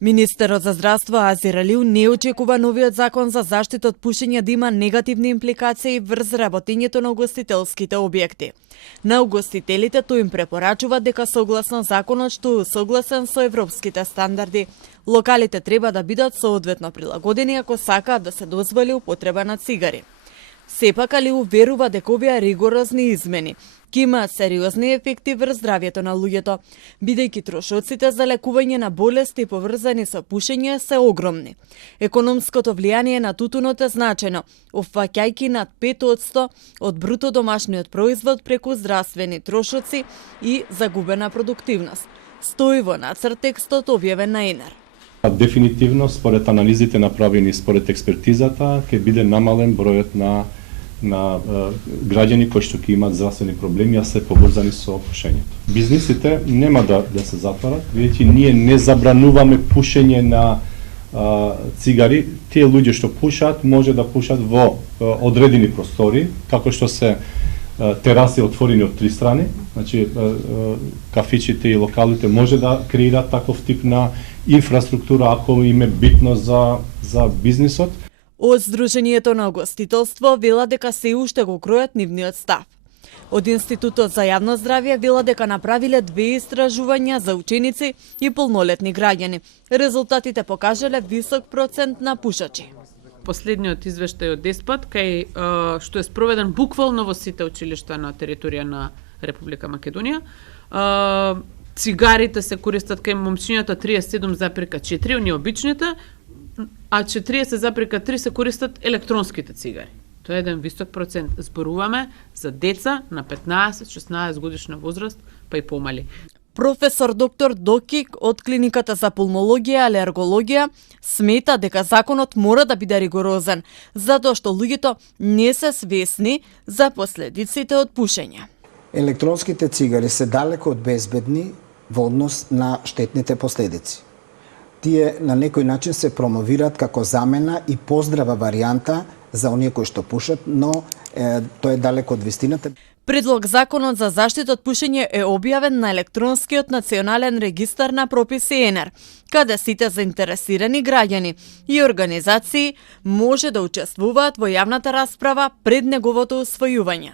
Министерот за здравство Азир Алиу не очекува новиот закон за заштита од пушење да има негативни импликации врз работењето на угостителските објекти. На угостителите тој им препорачува дека согласно законот што согласен со европските стандарди, локалите треба да бидат соодветно прилагодени ако сакаат да се дозволи употреба на цигари. Сепак Алиу верува дека овие ригорозни измени ќе имаат сериозни ефекти врз здравјето на луѓето, бидејќи трошоците за лекување на болести поврзани со пушење се огромни. Економското влијание на тутунот е значено, опфаќајќи над 5% од бруто домашниот производ преку здравствени трошоци и загубена продуктивност. Стои во нацрт текстот објавен на ЕНЕР. Дефинитивно, според анализите направени според експертизата, ќе биде намален бројот на граѓани кои што ќе имаат здравствени проблеми, а се поврзани со пушењето. Бизнисите нема да се затворат, бидејќи ние не забрануваме пушење на цигари. Тие луѓе што пушат може да пушат во одредени простори, како што се тераси отворени од три страни, значи кафичите и локалите може да креираат таков тип на инфраструктура ако им е битно за бизнисот. Од Сдруженијето на угостителство вела дека се уште го кројат нивниот став. Од Институтот за јавно здравје вела дека направиле 2 истражувања за ученици и полнолетни граѓани. Резултатите покажале висок процент на пушачи. Последниот извештај од ДЕСПАТ, кај што е спроведен буквално во сите училишта на територија на Република Македонија, цигарите се користат кај момчињата 37,4, оние обичните, а 40,3 се користат електронските цигари. Тоа е еден висок процент. Зборуваме за деца на 15-16 годишна возраст, па и помали. Професор доктор Докик од Клиниката за пулмологија и алергологија смета дека законот мора да биде ригорозен, затоа што луѓето не се свесни за последиците од пушење. Електронските цигари се далеко од безбедни во однос на штетните последици. Тие на некој начин се промовираат како замена и поздрава варијанта за оние кои што пушат, но тоа е далеко од вистината. Предлог законот за заштита од пушење е објавен на електронскиот национален регистар на прописи ЕНЕР, каде сите заинтересирани граѓани и организации може да учествуваат во јавната расправа пред неговото усвојување.